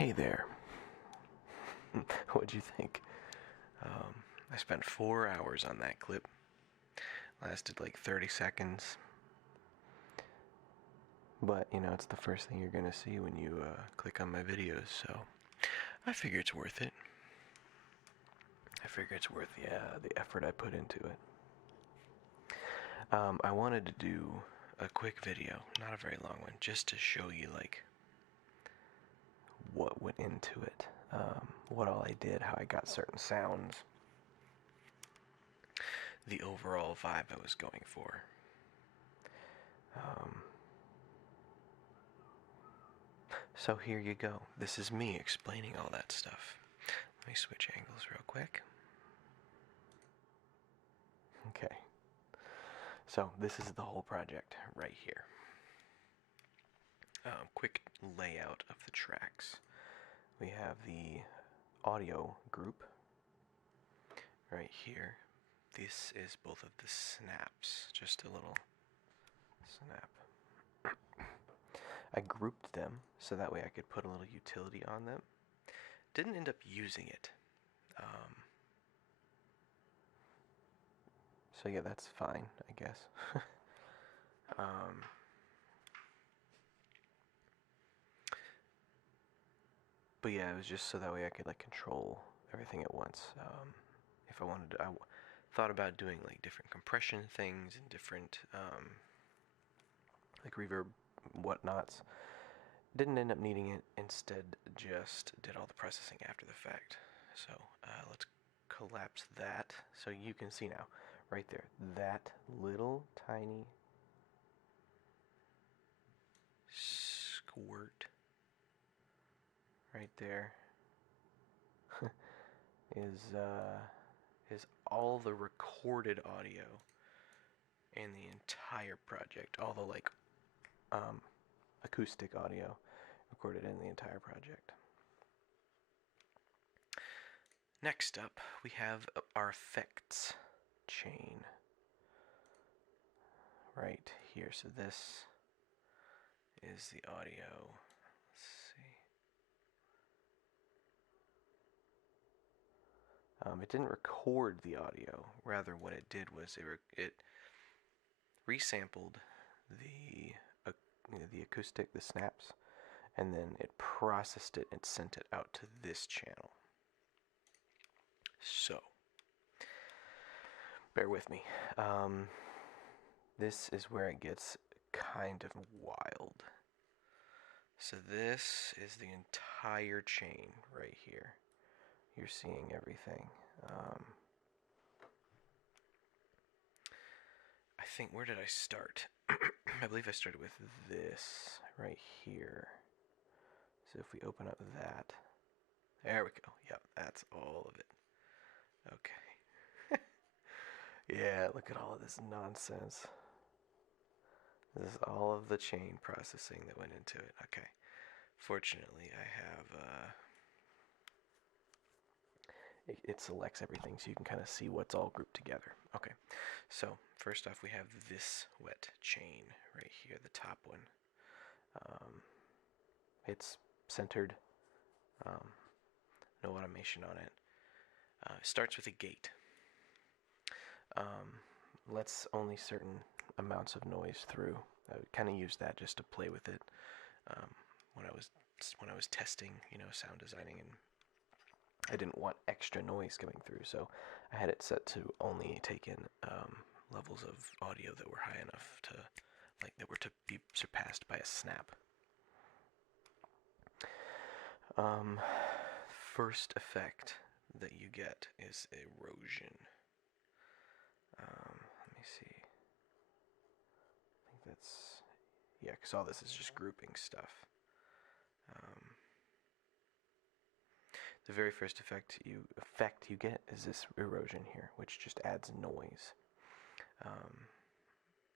Hey there. What'd you think? I spent 4 hours on that clip. Lasted like 30 seconds. But, it's the first thing you're gonna see when you click on my videos, so I figure it's worth it. I figure it's worth the effort I put into it. I wanted to do a quick video, not a very long one, just to show you, like, what went into it. What all I did, how I got certain sounds. The overall vibe I was going for. So here you go. This is me explaining all that stuff. Let me switch angles real quick. Okay. So this is the whole project right here. Quick layout of the tracks. We have the audio group right here. This is both of the snaps. Just a little snap. I grouped them so that way I could put a little utility on them. Didn't end up using it. So yeah, that's fine, I guess. But yeah, it was just so that way I could like control everything at once. If I wanted to, I thought about doing like different compression things and different like reverb whatnots. Didn't end up needing it. Instead, just did all the processing after the fact. So let's collapse that so you can see now, right there, that little tiny squirt right there is all the recorded audio in the entire project, all the like acoustic audio recorded in the entire project. Next up, we have our effects chain right here. So this is the audio. Let's see. It didn't record the audio. Rather, what it did was it resampled the acoustic, the snaps, and then it processed it and sent it out to this channel. So, bear with me. This is where it gets kind of wild. So this is the entire chain right here. You're seeing everything. I think, where did I start? I believe I started with this right here. So if we open up that, there we go. Yep, that's all of it. Okay. Yeah, look at all of this nonsense. This is all of the chain processing that went into it. Okay. Fortunately, I have it selects everything so you can kind of see what's all grouped together. Okay, so first off we have this wet chain right here, the top one. It's centered, no automation on it. It starts with a gate. Lets only certain amounts of noise through. I kind of used that just to play with it when I was testing, sound designing, and I didn't want extra noise coming through, so I had it set to only take in levels of audio that were high enough to, like, that were to be surpassed by a snap. First effect that you get is erosion. Let me see. I think that's, yeah, because all this is just grouping stuff. The very first effect you get is this erosion here, which just adds noise.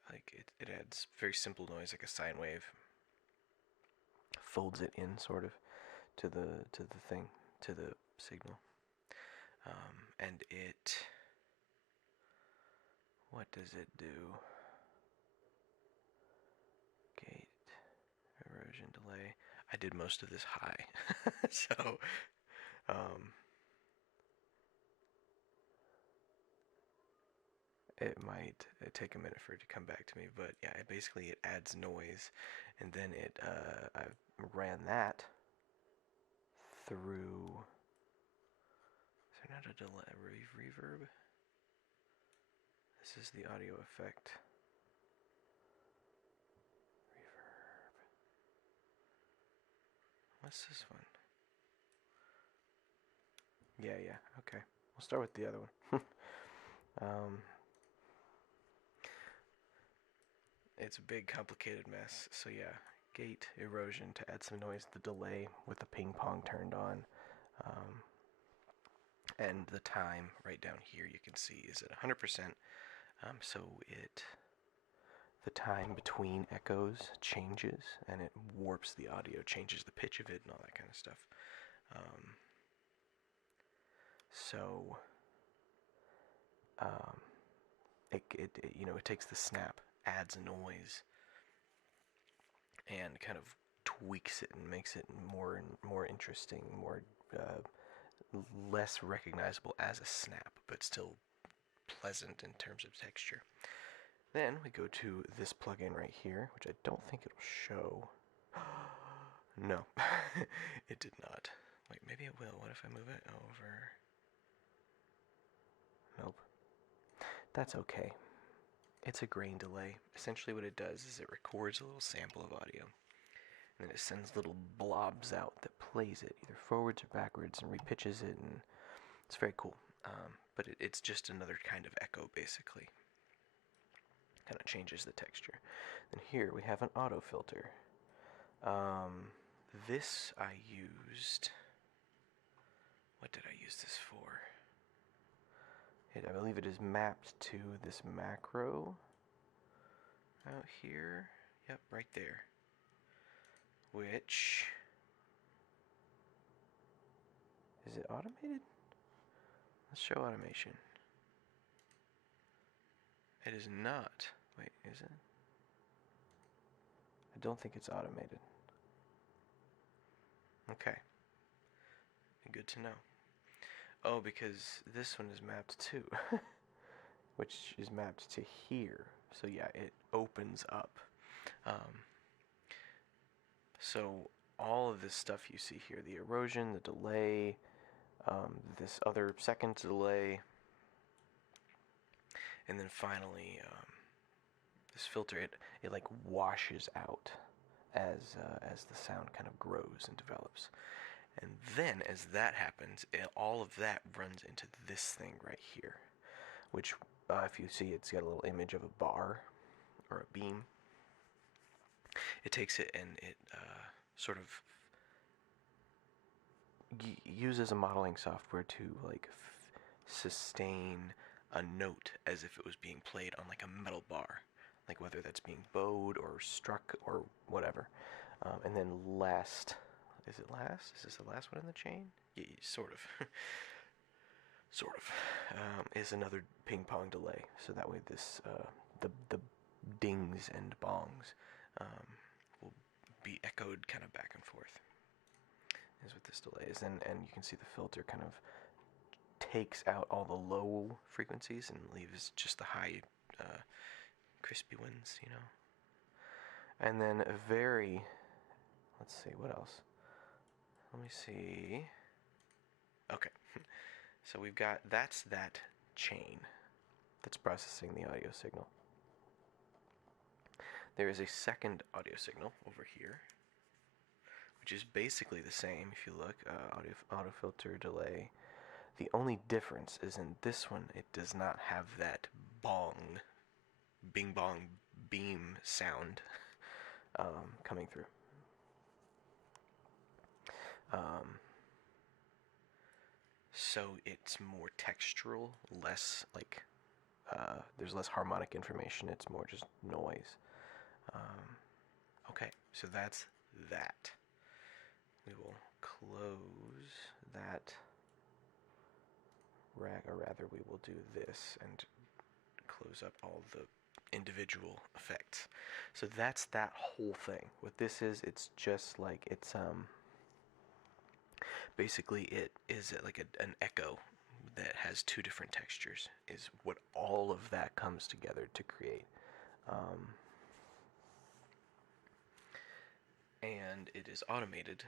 Like it adds very simple noise, like a sine wave. Folds it in sort of to the thing, to the signal, and what does it do? Gate, erosion, delay. I did most of this high. So, um, it might take a minute for it to come back to me, but yeah, basically it adds noise, and then I ran that through. Is there not a delay reverb? This is the audio effect. Reverb. What's this one? Yeah, okay. We'll start with the other one. It's a big, complicated mess. So yeah, gate erosion to add some noise, the delay with the ping pong turned on, and the time right down here you can see is at 100%. So the time between echoes changes, and it warps the audio, changes the pitch of it, and all that kind of stuff. So it takes the snap, adds noise, and kind of tweaks it and makes it more interesting, more less recognizable as a snap, but still pleasant in terms of texture. Then we go to this plugin right here, which I don't think it'll show. No, it did not. Wait, maybe it will. What if I move it over? Nope. That's okay. It's a grain delay. Essentially what it does is it records a little sample of audio, and then it sends little blobs out that plays it, either forwards or backwards, and repitches it, and it's very cool. But it's just another kind of echo, basically. Kind of changes the texture. And here we have an auto filter. This I used. What did I use this for? I believe it is mapped to this macro out here. Yep, right there. Which is it automated? Let's show automation. It is not. Wait, is it? I don't think it's automated. Okay. Good to know. Oh, because this one is mapped too, which is mapped to here. So yeah, it opens up. So all of this stuff you see here, the erosion, the delay, this other second delay, and then finally this filter, it like washes out as the sound kind of grows and develops. And then as that happens, all of that runs into this thing right here, which if you see, it's got a little image of a bar or a beam. It takes it and it sort of uses a modeling software to like sustain a note as if it was being played on like a metal bar, like whether that's being bowed or struck or whatever. And then last, is it last? Is this the last one in the chain? Yeah, sort of. Sort of. Is another ping pong delay. So that way this, the dings and bongs will be echoed kind of back and forth. Is what this delay is. And you can see the filter kind of takes out all the low frequencies and leaves just the high, crispy ones, you know. And then a very, let's see, what else? Let me see. Okay. So we've got, that's that chain that's processing the audio signal. There is a second audio signal over here, which is basically the same if you look, auto filter delay. The only difference is in this one, it does not have that bong, bing bong beam sound coming through. So it's more textural, less like, there's less harmonic information, it's more just noise. Okay, so that's that. We will close that rag, or rather we will do this and close up all the individual effects. So that's that whole thing. What this is, it's just like basically it is like an echo that has two different textures. Is what all of that comes together to create. And it is automated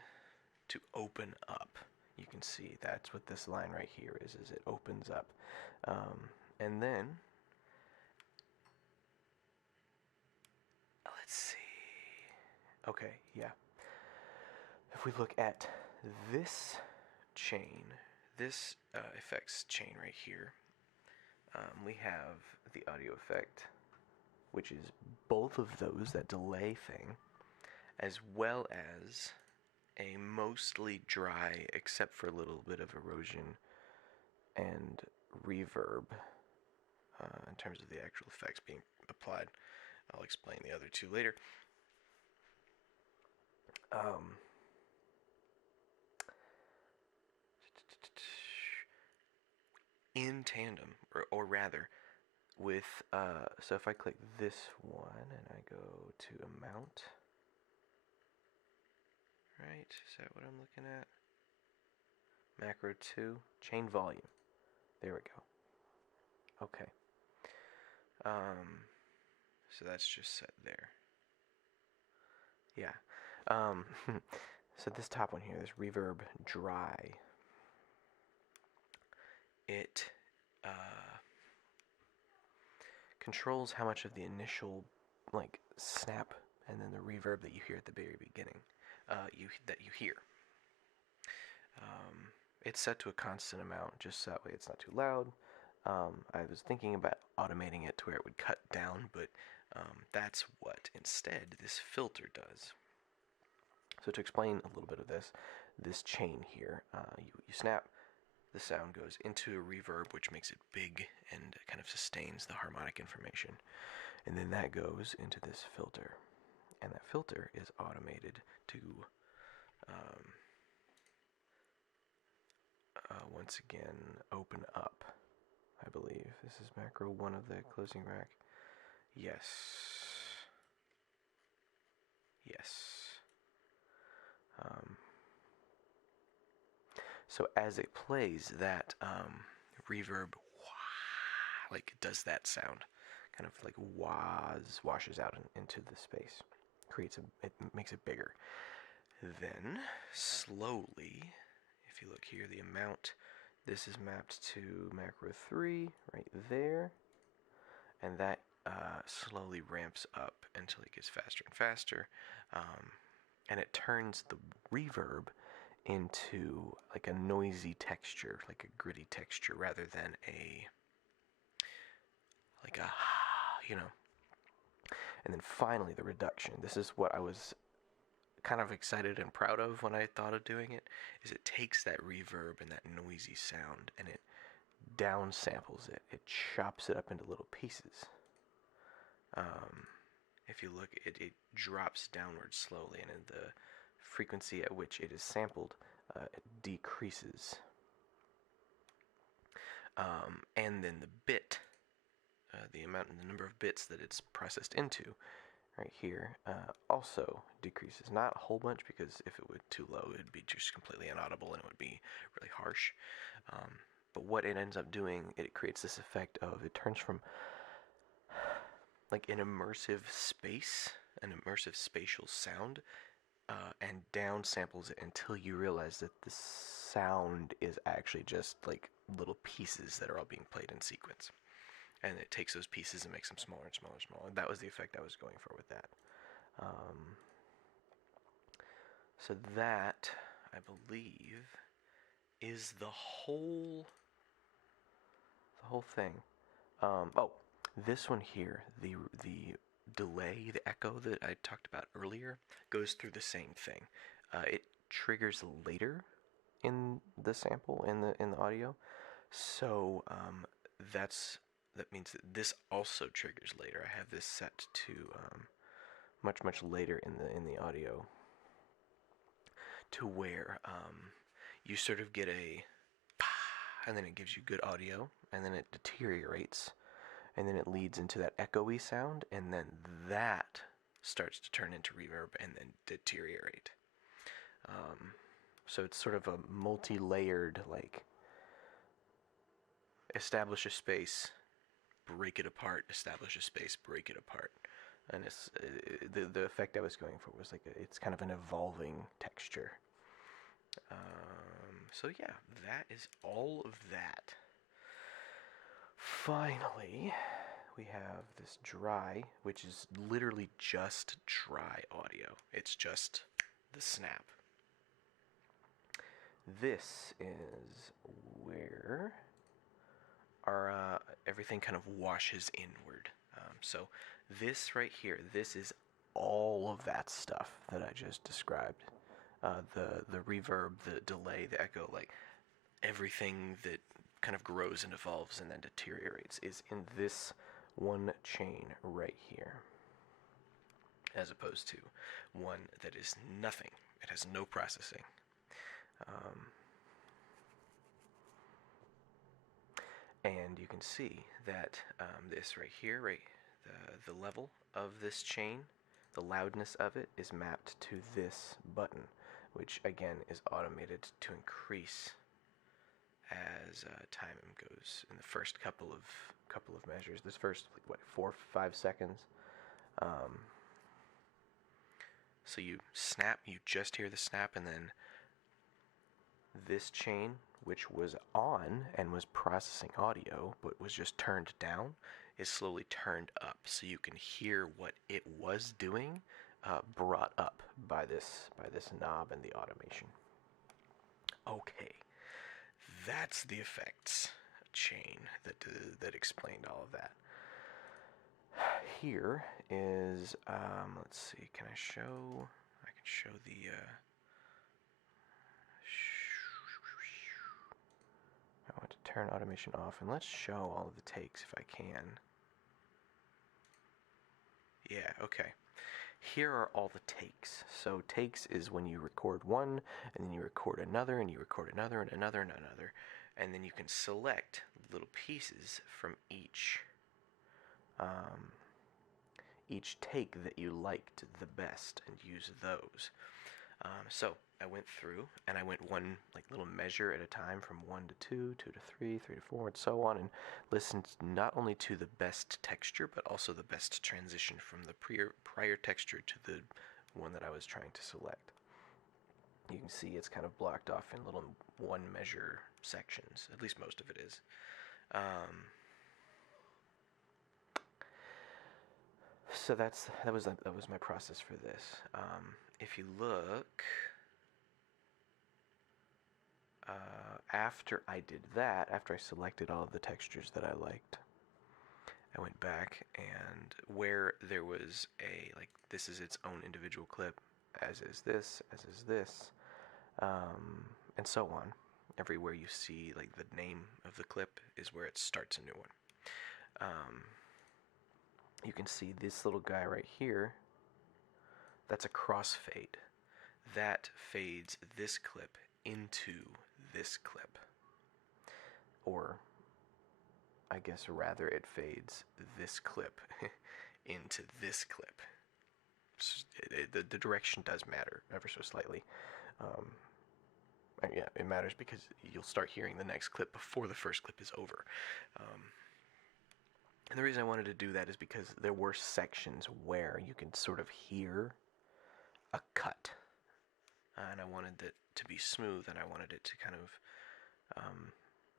to open up. You can see that's what this line right here is it opens up. And then, let's see. Okay, yeah. If we look at this chain, this effects chain right here, we have the audio effect, which is both of those, that delay thing, as well as a mostly dry, except for a little bit of erosion and reverb in terms of the actual effects being applied. I'll explain the other two later. In tandem, or rather, with, so if I click this one and I go to amount, right, is that what I'm looking at? Macro 2, chain volume. There we go. Okay. So that's just set there. Yeah. So this top one here, this reverb dry, it controls how much of the initial like snap and then the reverb that you hear at the very beginning that you hear. It's set to a constant amount, just so that way it's not too loud. I was thinking about automating it to where it would cut down, but that's what instead this filter does. So to explain a little bit of this chain here, you snap, the sound goes into a reverb, which makes it big and kind of sustains the harmonic information. And then that goes into this filter. And that filter is automated to, once again, open up. I believe this is macro 1 of the closing rack. Yes. Yes. So as it plays, that reverb, like does that sound, kind of like washes out into the space, it makes it bigger. Then slowly, if you look here, the amount, this is mapped to macro 3 right there, and that slowly ramps up until it gets faster and faster, and it turns the reverb into like a noisy texture, like a gritty texture, rather than like a, you know. And then finally the reduction. This is what I was kind of excited and proud of when I thought of doing it, is it takes that reverb and that noisy sound and it downsamples it. It chops it up into little pieces. If you look, it drops downward slowly, and the frequency at which it is sampled it decreases. And then the bit, the amount and the number of bits that it's processed into, right here, also decreases. Not a whole bunch, because if it were too low, it would be just completely inaudible and it would be really harsh. But what it ends up doing, it creates this effect of, it turns from like an immersive space, an immersive spatial sound, and downsamples it until you realize that the sound is actually just like little pieces that are all being played in sequence. And it takes those pieces and makes them smaller and smaller and smaller. That was the effect I was going for with that. So that, I believe, is the whole thing. Oh, this one here, the delay, the echo that I talked about earlier, goes through the same thing. It triggers later in the sample, in the audio. So that means that this also triggers later. I have this set to much later in the audio, to where you sort of get a, and then it gives you good audio, and then it deteriorates, and then it leads into that echoey sound, and then that starts to turn into reverb and then deteriorate. So it's sort of a multi-layered, like, establish a space, break it apart, establish a space, break it apart. And it's the effect I was going for was like it's kind of an evolving texture. So yeah, that is all of that. Finally, we have this dry, which is literally just dry audio. It's just the snap. This is where our everything kind of washes inward. So this right here, this is all of that stuff that I just described. The reverb, the delay, the echo, like everything that kind of grows and evolves and then deteriorates is in this one chain right here, as opposed to one that is nothing. It has no processing. And you can see that this right here, right, the level of this chain, the loudness of it is mapped to this button, which again is automated to increase as time goes. In the first couple of measures, this first, like, what, 4 or 5 seconds. So you snap, you just hear the snap, and then this chain, which was on and was processing audio but was just turned down, is slowly turned up, so you can hear what it was doing brought up by this knob and the automation. Okay, that's the effects chain that explained all of that. Here is let's see, can I show? I can show the. I want to turn automation off, and let's show all of the takes if I can. Yeah, okay. Here are all the takes. So takes is when you record one, and then you record another, and you record another, and another, and another. And then you can select little pieces from each take that you liked the best and use those. So I went through and I went one like little measure at a time, from 1 to 2, 2 to 3, 3 to 4, and so on, and listened not only to the best texture but also the best transition from the prior texture to the one that I was trying to select. You can see it's kind of blocked off in little one measure sections. At least most of it is. So that was my process for this. If you look, after I did that, after I selected all of the textures that I liked, I went back, and where there was this is its own individual clip, as is this, and so on. Everywhere you see like the name of the clip is where it starts a new one. You can see this little guy right here. That's a crossfade. That fades this clip into this clip. Or, I guess rather, it fades this clip into this clip. The direction does matter ever so slightly. Yeah, it matters because you'll start hearing the next clip before the first clip is over. And the reason I wanted to do that is because there were sections where you can sort of hear a cut. And I wanted it to be smooth, and I wanted it to kind of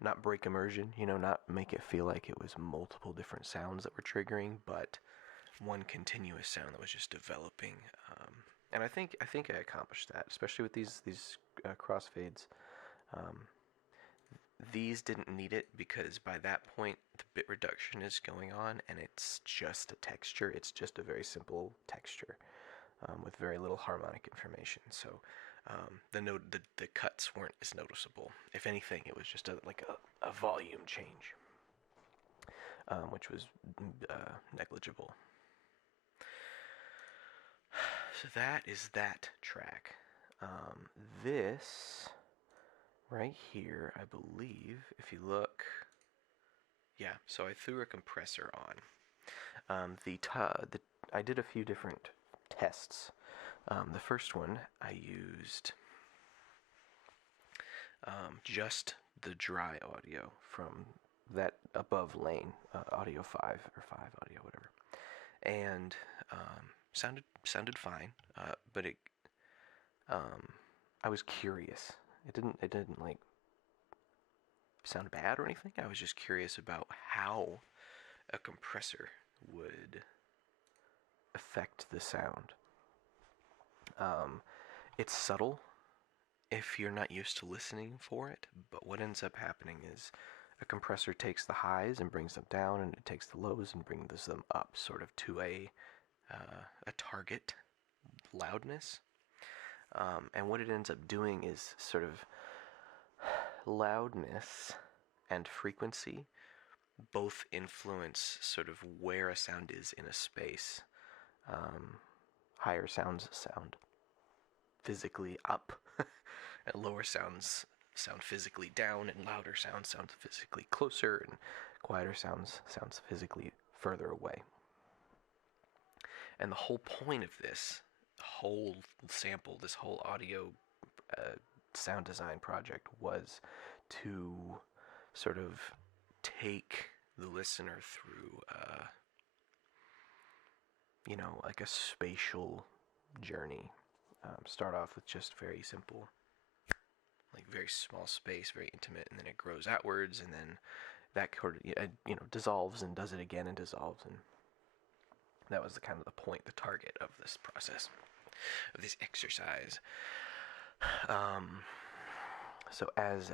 not break immersion, not make it feel like it was multiple different sounds that were triggering, but one continuous sound that was just developing. And I think I accomplished that, especially with these crossfades. These didn't need it because by that point the bit reduction is going on, and it's just a texture. It's just a very simple texture with very little harmonic information. So the cuts weren't as noticeable. If anything, it was just a volume change, which was negligible. So that is that track. This right here, I believe, if you look, Yeah, so I threw a compressor on. I did a few different tests. The first one I used just the dry audio from that above lane, audio 5 or 5 audio, whatever, and sounded fine. But it I was curious. It didn't like sound bad or anything. I was just curious about how a compressor would affect the sound. It's subtle if you're not used to listening for it, but what ends up happening is a compressor takes the highs and brings them down, and it takes the lows and brings them up, sort of to a target loudness. And what it ends up doing is sort of loudness and frequency both influence sort of where a sound is in a space. Higher sounds sound physically up, and lower sounds sound physically down, and louder sounds sound physically closer, and quieter sounds physically further away. And the whole point of this whole sample, this whole audio sound design project, was to sort of take the listener through, like a spatial journey. Start off with just very simple, like very small space, very intimate, and then it grows outwards, and then that dissolves and does it again and dissolves, and that was the kind of the point, the target of this process, of this exercise. So as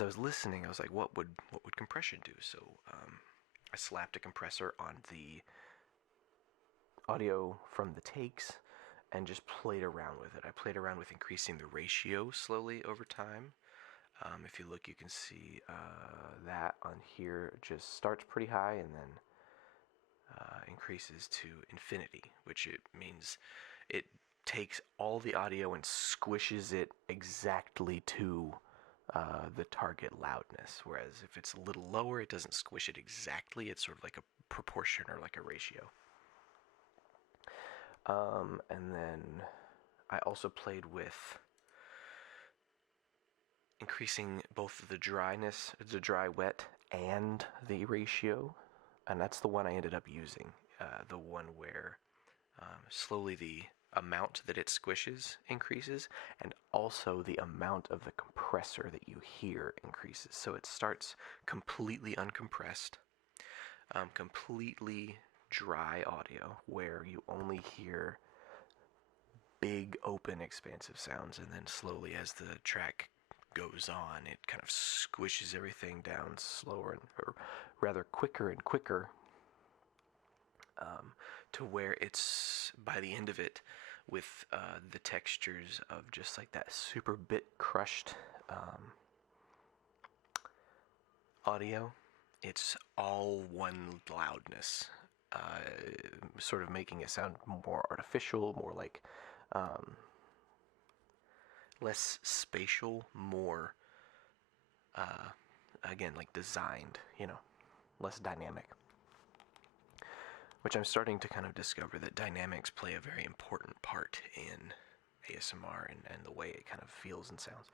I was listening, I was like, what would compression do? So I slapped a compressor on the audio from the takes and just played around with it. I played around with increasing the ratio slowly over time. If you look, you can see that on here just starts pretty high and then increases to infinity, which it means it takes all the audio and squishes it exactly to the target loudness. Whereas if it's a little lower, it doesn't squish it exactly. It's sort of like a proportion or like a ratio. And then I also played with increasing both the dryness, the dry wet, and the ratio. And that's the one I ended up using. The one where slowly the amount that it squishes increases, and also the amount of the compressor that you hear increases. So it starts completely uncompressed, completely dry audio, where you only hear big, open, expansive sounds, and then slowly as the track goes on, it kind of squishes everything down slower, or rather quicker and quicker, to where it's, by the end of it, with the textures of just like that super bit crushed audio, it's all one loudness, sort of making it sound more artificial, more like less spatial, more again, like designed, less dynamic. Which I'm starting to kind of discover that dynamics play a very important part in ASMR and the way it kind of feels and sounds.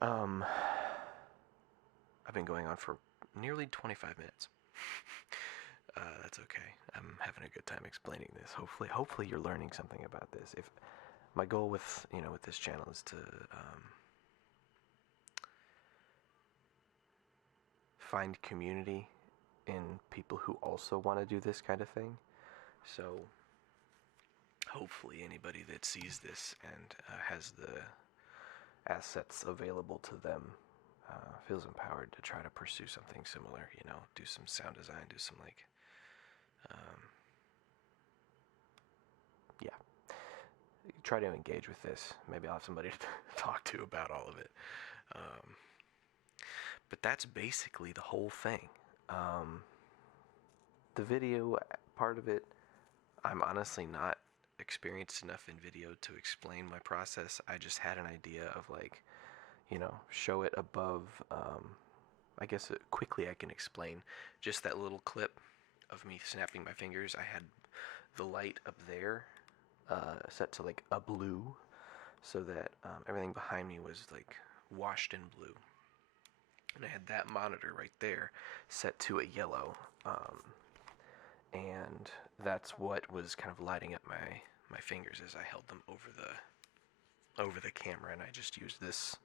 I've been going on for nearly 25 minutes. That's okay. I'm having a good time explaining this. Hopefully you're learning something about this. If my goal with this channel is to find community in people who also want to do this kind of thing. So hopefully anybody that sees this and has the assets available to them feels empowered to try to pursue something similar, do some sound design, do some try to engage with this. Maybe I'll have somebody to talk to about all of it. But that's basically the whole thing. The video part of it, I'm honestly not experienced enough in video to explain my process. I just had an idea of show it above I guess quickly I can explain. Just that little clip of me snapping my fingers, I had the light up there set to like a blue, so that everything behind me was like washed in blue. And I had that monitor right there set to a yellow, and that's what was kind of lighting up my fingers as I held them over the camera, and I just used this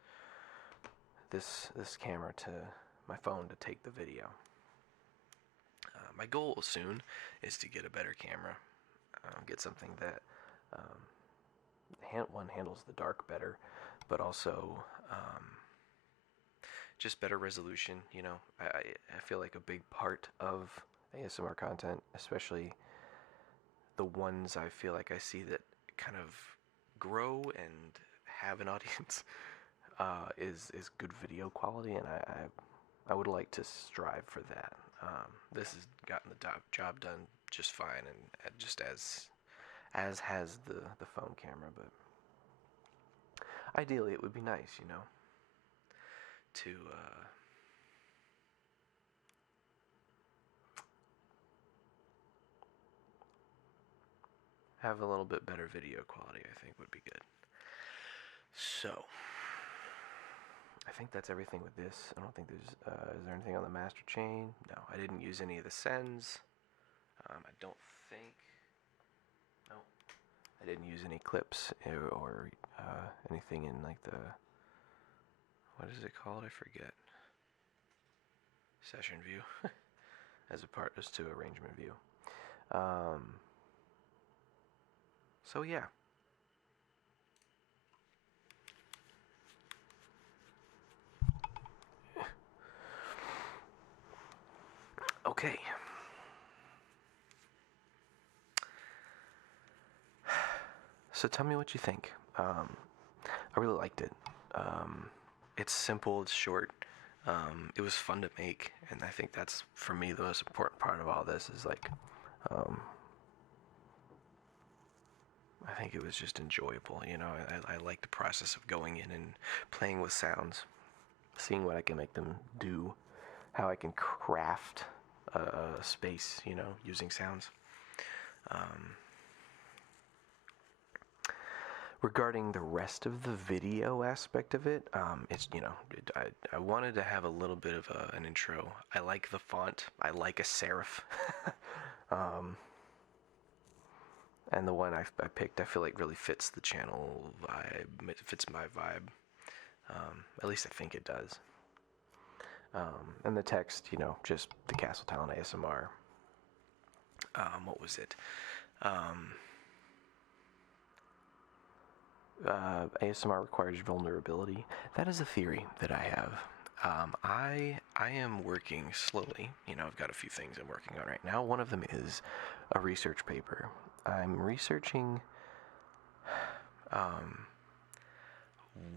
camera to my phone to take the video. My goal soon is to get a better camera, get something that one handles the dark better, but also just better resolution. You know, I feel like a big part of ASMR content, especially the ones I feel like I see that kind of grow and have an audience, is good video quality, and I would like to strive for that. This has gotten the job done just fine, and just as has the phone camera, but ideally it would be nice, you know, to have a little bit better video quality. I think would be good. So I think that's everything with this. I don't think there's is there anything on the master chain? No, I didn't use any of the sends. I don't think. No, I didn't use any clips or anything in like the, what is it called? I forget. Session view as to arrangement view. So yeah. Okay. So tell me what you think. I really liked it. It's simple, it's short. It was fun to make, and I think that's, for me, the most important part of all this is like, I think it was just enjoyable. You know, I like the process of going in and playing with sounds, seeing what I can make them do, how I can craft a space, you know, using sounds. Regarding the rest of the video aspect of it, it's, you know, I wanted to have a little bit of an intro. I like the font. I like a serif. And the one I picked, I feel like really fits the channel vibe. It fits my vibe. At least I think it does. And the text, you know, just the Castle Town ASMR. What was it? ASMR requires vulnerability. That is a theory that I have. I am working slowly. You know, I've got a few things I'm working on right now. One of them is a research paper. I'm researching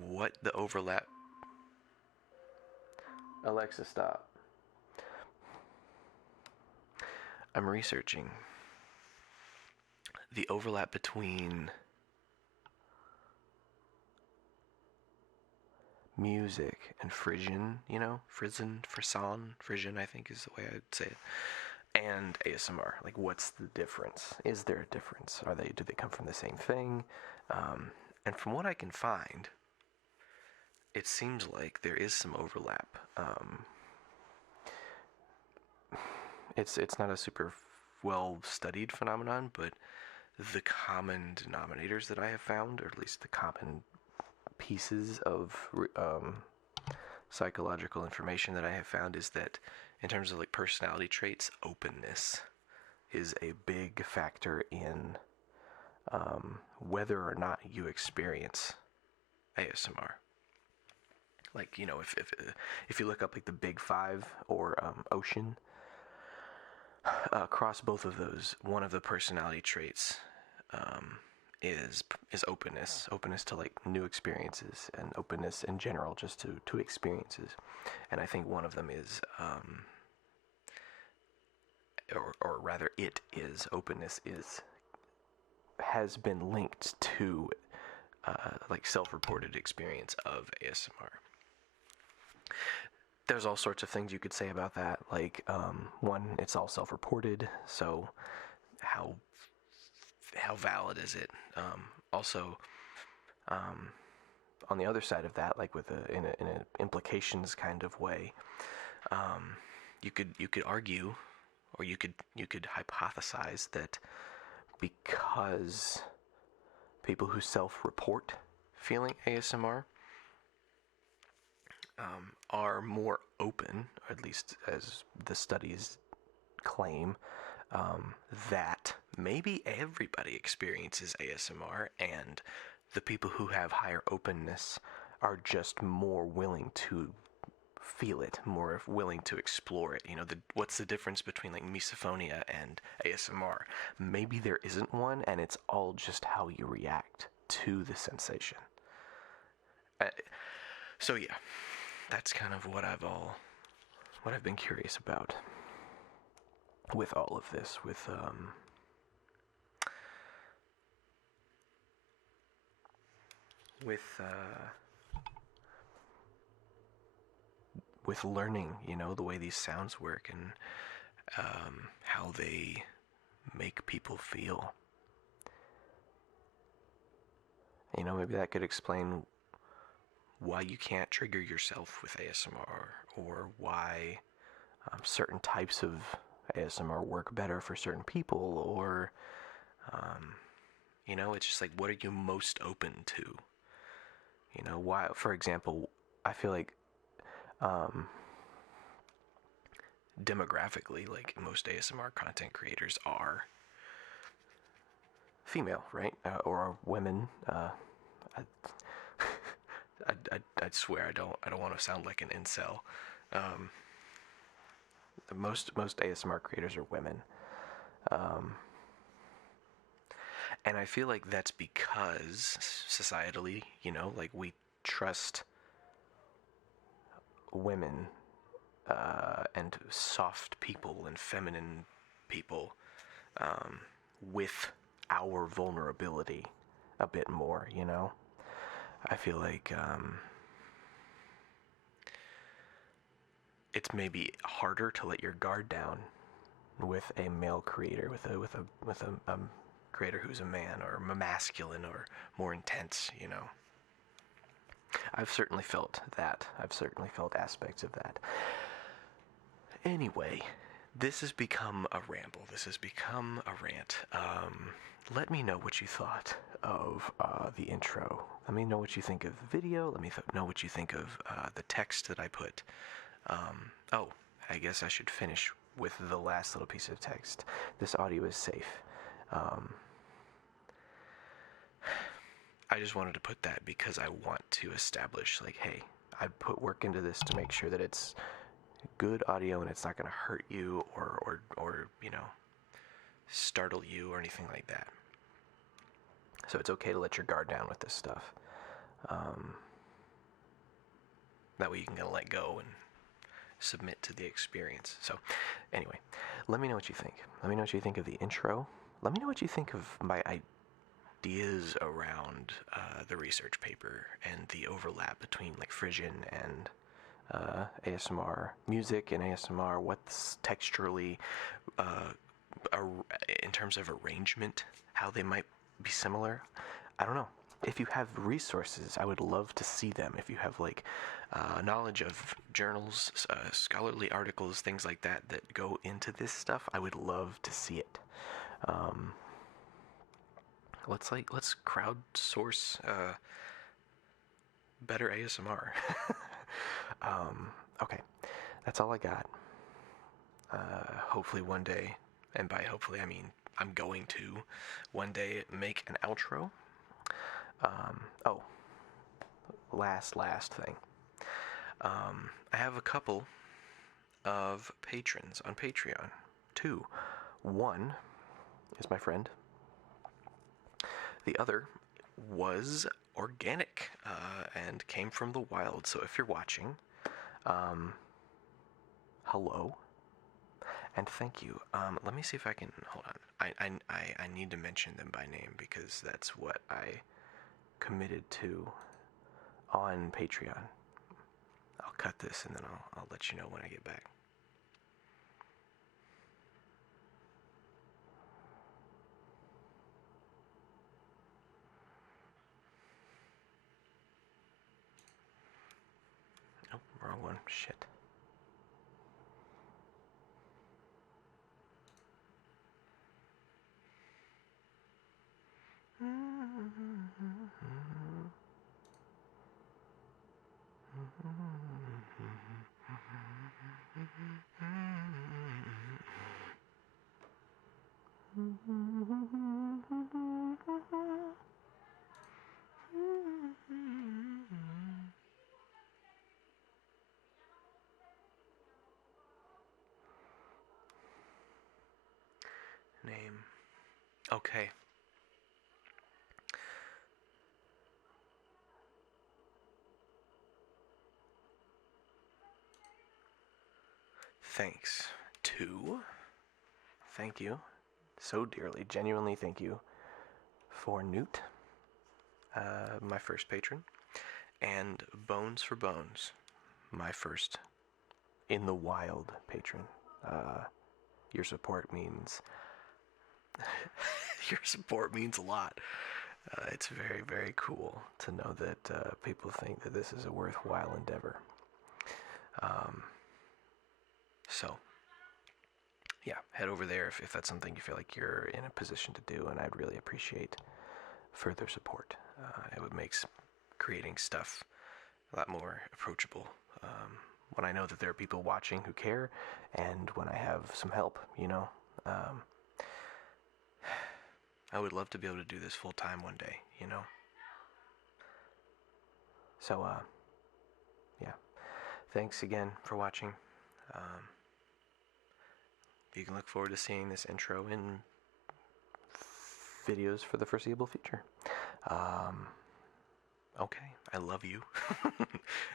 what the overlap. Alexa, stop. I'm researching the overlap between music and Frisian, you know, Frisian, I think is the way I'd say it, and ASMR. Like, what's the difference? Is there a difference? Do they come from the same thing? And from what I can find, it seems like there is some overlap. It's not a super well studied phenomenon, but the common denominators that I have found, or at least the common pieces of psychological information that I have found, is that in terms of like personality traits, openness is a big factor in whether or not you experience ASMR. Like, you know, if you look up like the Big Five or Ocean, across both of those, one of the personality traits is openness to like new experiences, and openness in general just to experiences. And I think one of them is, or rather, openness has been linked to like self-reported experience of ASMR. there's all sorts of things you could say about that. Like, one, it's all self-reported, so how valid is it? Also, um, on the other side of that, like with in a implications kind of way, um, you could argue, or you could hypothesize that because people who self-report feeling ASMR are more open, or at least as the studies claim, that maybe everybody experiences ASMR, and the people who have higher openness are just more willing to feel it, more willing to explore it. What's the difference between like misophonia and ASMR? Maybe there isn't one, and it's all just how you react to the sensation. Uh, so yeah, that's kind of what I've been curious about with all of this, with learning, the way these sounds work, and how they make people feel. Maybe that could explain why you can't trigger yourself with ASMR, or why certain types of ASMR work better for certain people, or it's just like, what are you most open to? Why, for example, I feel like demographically, like, most ASMR content creators are female, right? Or women. I, I swear I don't want to sound like an incel. Um, most ASMR creators are women, and I feel like that's because societally, like, we trust women and soft people and feminine people with our vulnerability a bit more. I feel like it's maybe harder to let your guard down with a male creator, with a creator who's a man, or masculine, or more intense. I've certainly felt that. I've certainly felt aspects of that. Anyway, this has become a ramble. This has become a rant. Let me know what you thought of the intro. Let me know what you think of the video. Let me know what you think of the text that I put. Oh, I guess I should finish with the last little piece of text. This audio is safe. I just wanted to put that because I want to establish, like, hey, I put work into this to make sure that it's good audio and it's not going to hurt you, or startle you or anything like that. So it's okay to let your guard down with this stuff. That way you can kind of let go and submit to the experience. So anyway, let me know what you think. Let me know what you think of the intro. Let me know what you think of my ideas around the research paper and the overlap between, like, Frisian and ASMR music and ASMR. What's texturally, in terms of arrangement, how they might be similar. I don't know. If you have resources, I would love to see them. If you have, like, knowledge of journals, scholarly articles, things like that go into this stuff, I would love to see it. Let's crowdsource better ASMR. Okay, that's all I got. Hopefully one day, and by hopefully I mean I'm going to one day make an outro. Oh, last thing. I have a couple of patrons on Patreon. Two. One is my friend. The other was organic and came from the wild. So if you're watching, hello, and thank you. Let me see if I can, hold on. I need to mention them by name because that's what I committed to on Patreon. cut this and then I'll let you know when I get back. Oh, wrong one. Shit. Name. Okay. Thanks to. Thank you so dearly. Genuinely thank you for Newt, my first patron, and Bones for Bones, my first in the wild patron. Your support means your support means a lot. It's very, very cool to know that people think that this is a worthwhile endeavor. So, yeah, head over there if that's something you feel like you're in a position to do, and I'd really appreciate further support. It would make creating stuff a lot more approachable. When I know that there are people watching who care, and when I have some help, I would love to be able to do this full time one day, So, yeah. Thanks again for watching. You can look forward to seeing this intro in videos for the foreseeable future. Okay, I love you,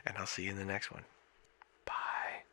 and I'll see you in the next one. Bye.